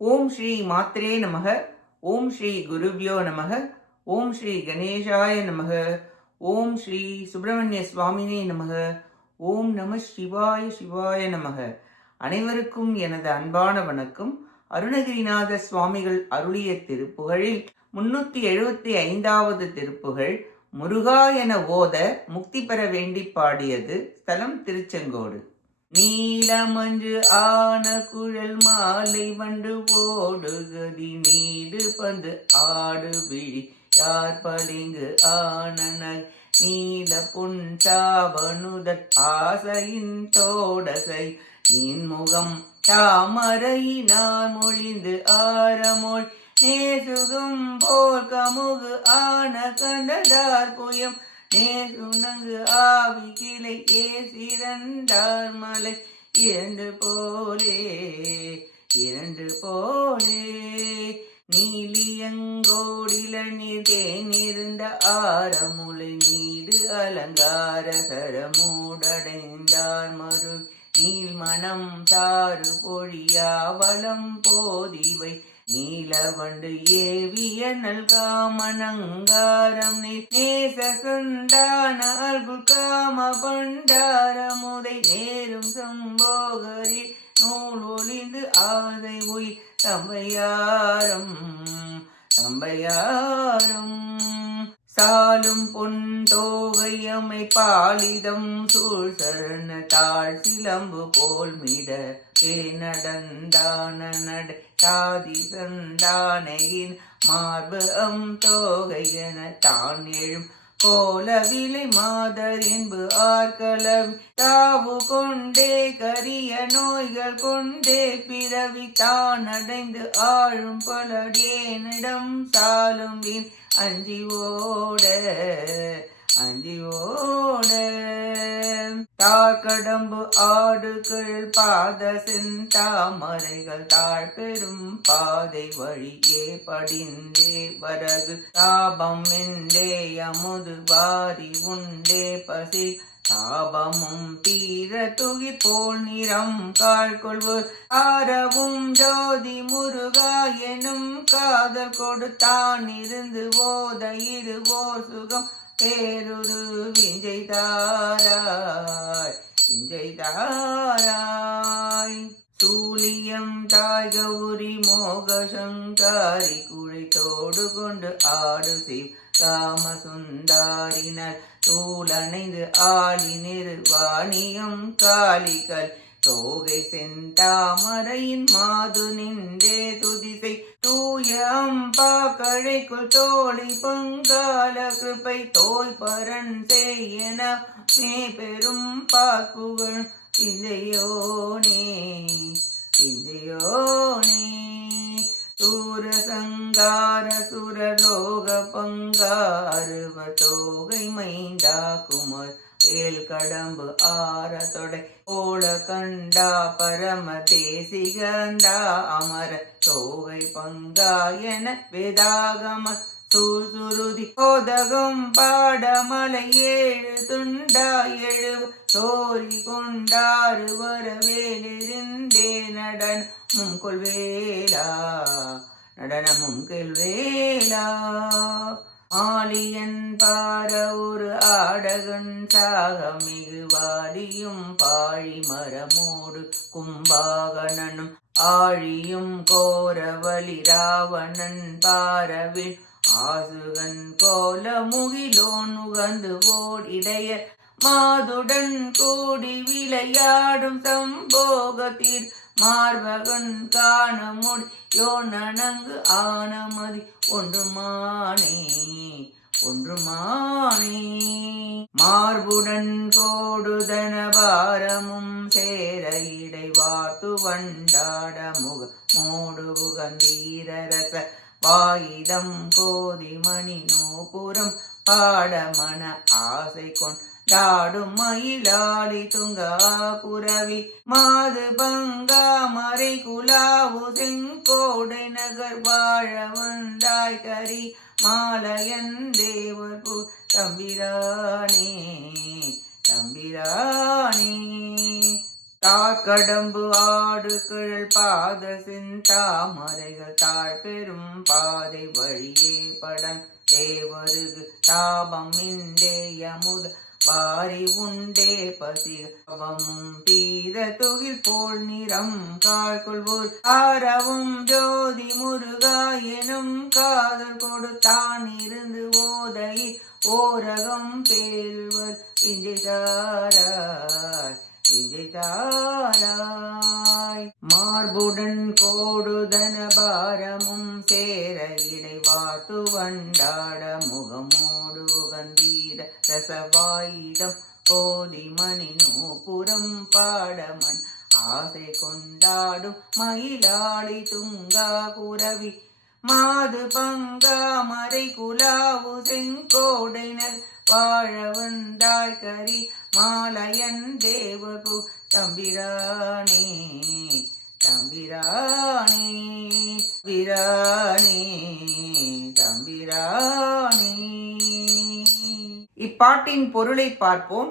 ஓம் ஸ்ரீ மாத்ரே நமக. ஓம் ஸ்ரீ குருப்யோ நமக. ஓம் ஸ்ரீ கணேஷாய நமக. ஓம் ஸ்ரீ சுப்பிரமணிய சுவாமினே நமக. ஓம் நம சிவாய சிவாய நமக. அனைவருக்கும் எனது அன்பான வணக்கம். அருணகிரிநாத சுவாமிகள் அருளிய திருப்புகழில் 375வது திருப்புகழ். முருகா என ஓத முக்தி பெற வேண்டி பாடியது. ஸ்தலம் திருச்செங்கோடு. நீலமஞ்சு ஆன குழல் மாலை வண்டு ஓடுகதி நீடு பந்து ஆடு விழி யார் பளிங்கு ஆனன நீல புன் சாபனுதற் ஆசையின் தோடசை நீன்முகம் தாமரையினான் மொழிந்து ஆரமொழ் நேசுகும் போல் கமுகு ஆன கண்டதார் புயம் நேசுனங்கு ஆவி கிளை ஏசிறந்தார் மலை இரண்டு போலே நீலியங்கோடில நீர் தேனிருந்த ஆரமுலை நீடு அலங்கார சரமூடடைந்தார் மறு நீல் மனம் தாறு பொழியா வளம் போதிவை நீலவண்டு ஏவிய நல்காமனங்காரம் நேச சந்தானால் காம பண்டாரமுதை நேரும் சம்போகரில் நூல் ஒளிந்து ஆதை உய் தம்பையாரம் சாலும் பொன் தோகையமை பாலிதம் சூழ் சரண தாழ் சிலம்பு போல் மிட நடந்தான நட சாதி சந்தானையின் மார்பு தோகையென தான் எழும் கோலவிலை மாதர் என்பு ஆர்களவி தாவு கொண்டே கரிய நோய்கள் கொண்டே பிறவி தான் அடைந்து ஆழும் பலடேனிடம் சாலும் வீண் அஞ்சி ஓட தாழ்கடம்பு ஆடுகள் பாத செந்தாமரைகள் தாழ் பெரும் பாதை வழியே படிந்தே வரகு தாபம் என்றே அமுது வாரி உண்டே பசி தாபமும் தீர துகி போல் நிறம் காழ்கொள்வோர் ஆரவும் ஜோதி முருகா எனும் காதல் கொடுத்தான் இருந்து ஓத இருவோர் சுகம் பேருரு விஞ்சைதாராய் சூலியம் தாய் கௌரி மோகசங்காரி குழைத்தோடு கொண்டு ஆடு சிவ் காம சுந்தாரினர் தூளணைந்து ஆளி நிர்வாணியம் காளிகள் தோகை செந்தாமரையின் மாது நின்றே துதிசை தூய அம்பா கழைக்குள் தோழி பங்கால கிருப்பை தோய் பரன் செய்யன மே பெரும் பாக்குகள் இந்தையோனே சூரசங்கார சுரலோக பங்காருவ தோகை மைந்தா குமர் வேல் கடம்பு ஆர தொடை ஓட கண்டா பரம தேசிகந்தா அமர தோகை பங்கா என வேதாகம சுருதி கோதகம் பாடமலை ஏழு துண்டா எழு சோரி கொண்டாறு வரவேலிருந்தே நடனமும் கொள்வேலா ஆலியன் பார ஒரு ஆடகன் சாகமிகு வாலியும் பாழி மரமோடு கும்பாகனனும் ஆழியும் கோரவலி ராவணன் பாரவில் ஆசுகன் கோல முகிலோன் உகந்து ஓடிடைய மாதுடன் கூடி விளையாடும் சம்போகத்தீர் மார்பகன் காணமுடி யோனங்கு ஆனமதி ஒன்றுமானே மார்புடன் கோடுதன பாரமும் சேர இடை வார்த்து வண்டாட முக மோடு புகந்தீரரச வாயிதம் கோதி மணி நோபுரம் பாடமன ஆசை கொண்டாடும் மயிலாளி துங்கா புரவி மாது பங்கா மறை குலாவு செங்கோடை நகர் வாழ வந்தாய் கரி மாலையன் தேவர் பு தம்பிரானே தார்கடம்பு ஆடு கிழல் பாத செந்தாமரைகள் தாழ் பெரும் பாதை வழியே படன் தேவருகு தாபம் மிண்டே யமுத வாரி உண்டே பசிகமும் தீர துகில் போல் நிறம் காழ்கொள்வோர் ஆரவும் ஜோதி முருகா எனும் காதல் கொடுத்தான் இருந்து ஓதை ஓரகம் பேருவர் இஞ்சைதாராய் மார்புடன் கோடுதன பாரமும் சேர இடைவாத்து வண்டாட முகமோடு உகந்தீர ரசவாயிடம் கோதி மணி நூபுரம் பாடமன் ஆசை கொண்டாடும் மயிலாளி துங்கா குரவி மாது பங்கா மறை குலாவு செங்கோடைனர் வாழ வந்தாய் கரி மாலயன் தேவகு தம்பிரானே தம்பிரானே விரானே தம்பிரானே. இப்பாட்டின் பொருளை பார்ப்போம்.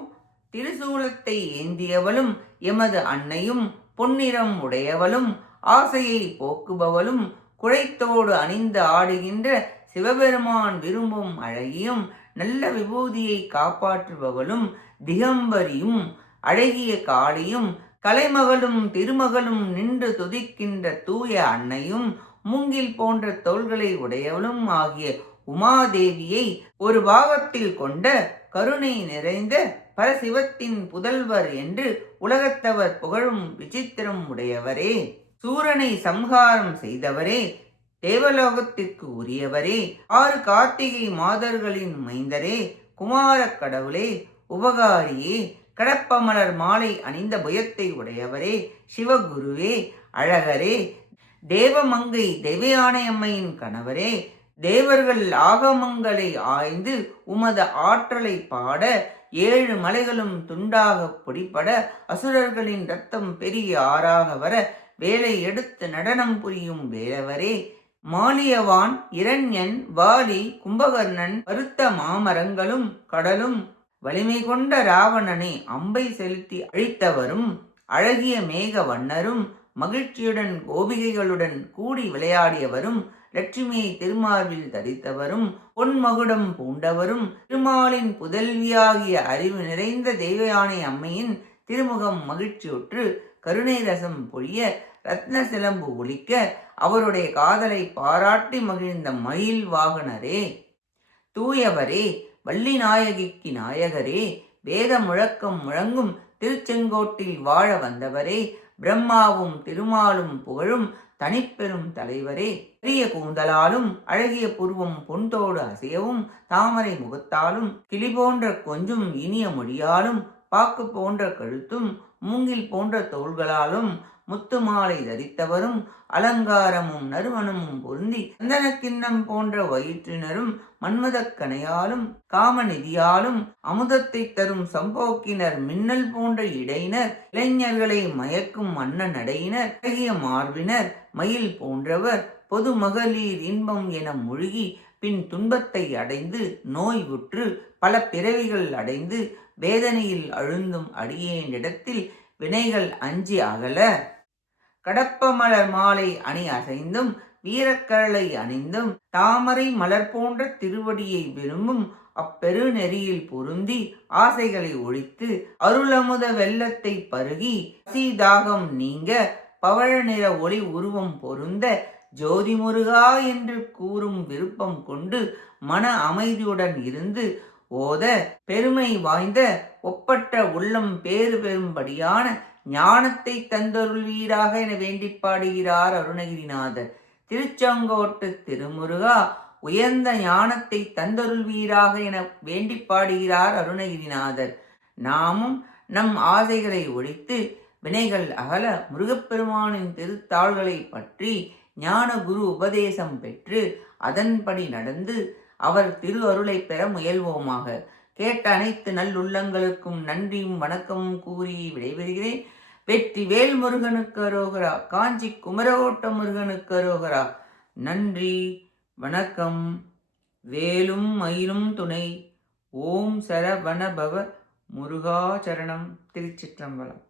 திருசூலத்தை ஏந்தியவளும் எமது அன்னையும் பொன்னிறம் உடையவளும் ஆசையை போக்குபவளும் குழைத்தோடு அணிந்து ஆடுகின்ற சிவபெருமான் விரும்பும் அழகியும் நல்ல விபூதியை காப்பாற்றுபவளும் திகம்பரியும் அழகிய காளியும் கலைமகளும் திருமகளும் நின்று துதிக்கின்ற தூய அன்னையும் மூங்கில் போன்ற தோள்களை உடையவளும் ஆகிய உமாதேவியை ஒரு பாவத்தில் கொண்ட கருணை நிறைந்த பரசிவத்தின் புதல்வர் என்று உலகத்தவர் புகழும் விசித்திரம் உடையவரே, சூரனை சம்ஹாரம் செய்தவரே, தேவலோகத்திற்கு உரியவரே, 6 கார்த்திகை மாதர்களின் மைந்தரே, குமாரக் கடவுளே, உபகாரியே, கடப்பமலர் மாலை அணிந்த புயத்தை உடையவரே, சிவகுருவே, அழகரே, தேவமங்கை தேவயானையம்மையின் கணவரே, தேவர்கள் ஆகமங்களை ஆய்ந்து உமது ஆற்றலை பாட 7 மலைகளும் துண்டாக பொடிப்பட அசுரர்களின் இரத்தம் பெரிய ஆறாக வர வேலை எடுத்து நடனம் புரியும் வேலவரே, மாலியவான், இரண்யன், வாலி, கும்பகர்ணன் பருத்த மாமரங்களும் கடலும் வலிமை கொண்ட ராவணனை அம்பை செலுத்தி அழித்தவரும் அழகிய மேக வண்ணரும் மகிழ்ச்சியுடன் கோபிகைகளுடன் கூடி விளையாடியவரும் லட்சுமியை திருமார்பில் தரித்தவரும் பொன்மகுடம் பூண்டவரும் திருமாலின் புதல்வியாகிய அறிவு நிறைந்த தேவயானை அம்மையின் திருமுகம் மகிழ்ச்சியுற்று கருணை ரசம் பொழிய ரத்ன சிலம்பு ஒலிக்க அவருடைய காதலை பாராட்டி மகிழ்ந்த மயில் வாகனரே, தூயவரே, வள்ளி நாயகிக்கு நாயகரே, வேத முழக்கம் முழங்கும் திருச்செங்கோட்டில் வாழ வந்தவரே, பிரம்மாவும் திருமாலும் புகழும் தனிப்பெரும் தலைவரே, பெரிய கூந்தலாலும் அழகிய புருவம் பொன்தோடு அசையவும் தாமரை முகத்தாலும் கிளி போன்ற கொஞ்சும் இனிய மொழியாலும் பாக்கு போன்ற கழுத்தும் மூங்கில் போன்ற தோள்களாலும் முத்து மாலை தரித்தவரும் அலங்காரமும் நறுமணமும் பொருந்தி சந்தன கிண்ணம் போன்ற வயிற்றினரும் மன்மதக்கணையாலும் காமநிதியாலும் அமுதத்தை தரும் சம்போக்கினர் மின்னல் போன்ற இடையினர் இளைஞர்களை மயக்கும் மன்ன நடையினர் அழகிய மார்பினர் மயில் போன்றவர் பொது மகளிர் இன்பம் என முழுகி பின் துன்பத்தை அடைந்து நோய் உற்று பல பிறவிகள் அடைந்து வேதனையில் அழுந்தும் அடியேனிடத்தில் வினைகள் அஞ்சி அகல கடப்பமலர் மாலை அணி அசைந்தும் வீரக்கரளை அணிந்தும் தாமரை மலர் போன்ற திருவடியை விரும்பும் அப்பெரு நெறியில் பொருந்தி ஆசைகளை ஒழித்து அருளமுத வெள்ளத்தை பருகி பசிதாகம் நீங்க பவழ நிற ஒளி உருவம் பொருந்த ஜோதி முருகா என்று கூறும் விருப்பம் கொண்டு மன அமைதியுடன் இருந்து ஓத பெருமை வாய்ந்த ஒப்பற்ற உள்ளம் பேறு பெறும்படியான ஞானத்தை தந்தருள்வீராக என வேண்டி பாடுகிறார் அருணகிரிநாதர். திருச்செங்கோட்டு திருமுருகா உயர்ந்த ஞானத்தை தந்தருள்வீராக என வேண்டி பாடுகிறார் அருணகிரிநாதர். நாமும் நம் ஆசைகளை ஒழித்து வினைகள் அகல முருகப்பெருமானின் திருத்தாள்களை பற்றி ஞான குரு உபதேசம் பெற்று அதன்படி நடந்து அவர் திரு அருளை பெற முயல்வோமாக. கேட்ட அனைத்து நல்லுள்ளங்களுக்கும் நன்றியும் வணக்கமும் கூறி விடைபெறுகிறேன். வெற்றி வேல் முருகனுக்கு அரோகரா. காஞ்சி குமரகோட்ட முருகனுக்கு அரோகரா. நன்றி, வணக்கம். வேலும் மயிலும் துணை. ஓம் சரவணபவ முருகாச்சரணம். திருச்சிற்றம்பலம்.